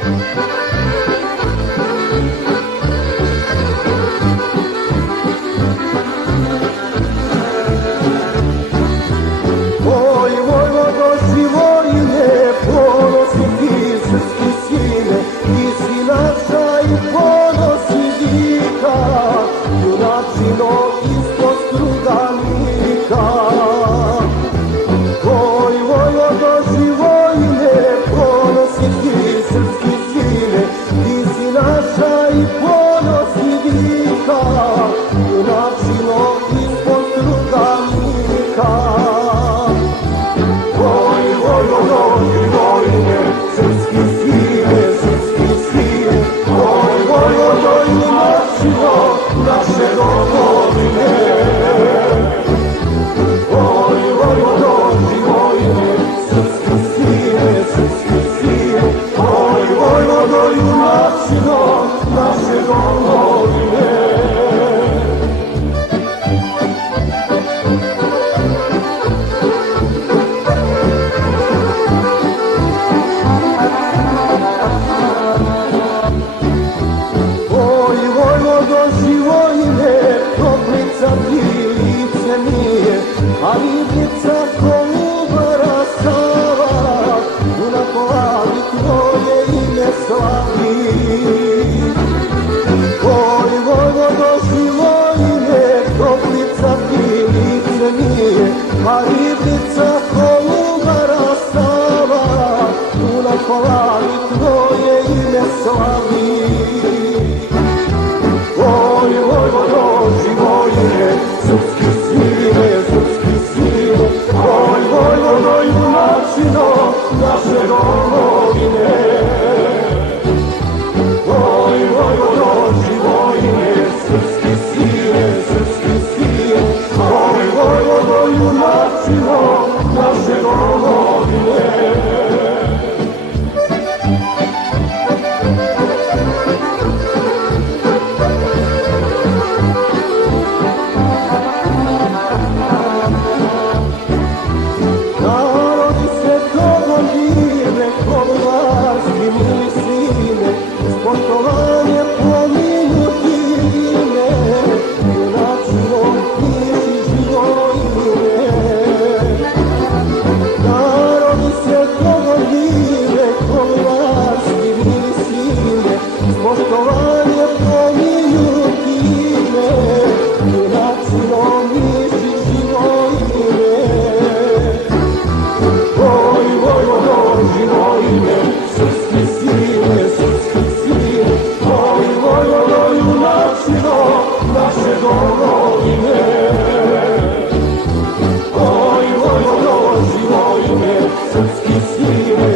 Oj, Vojvodo Živojine, ponosi ti srpski sine, ti si naša i ponosi vika, junačino ispod struganika. Oj, Vojvodo Živojine, ponosi ti srpski sine, ti si naša i ponosi vika, junačino ispod struganika. Srpski sine, oj, Vojvodo, junačino naše domovine. Oj, Vojvodo, Živojine, srpski sine, oj, Vojvodo, junačino naše domovine. A Ribnica Kolubara Sava, na Polavi tvoje ime slavi. Oj, Vojvodo Živojine, Toplica Pilice nije, a Ribnica Kolubara Sava, na Polavi tvoje ime slavi. Oj, Vojvodo Živojine, srpski sine, oj, Vojvodo, junačino naše domovine. Oj, Vojvodo, Živojine, srpski sine, oj, Vojvodo, junačino naše domovine. Poštovanje pominuti ime, junačino piši Živojine. Narodi svjetloga dive, kolvarski mili sine, poštovanje pominuti ime, junačino piši Živojine. Oj, Vojvodo, Živojine, srpski sine, oj, Vojvodo, junačino naše domovine. Oj, Vojvodo, Živojine, srpski sine,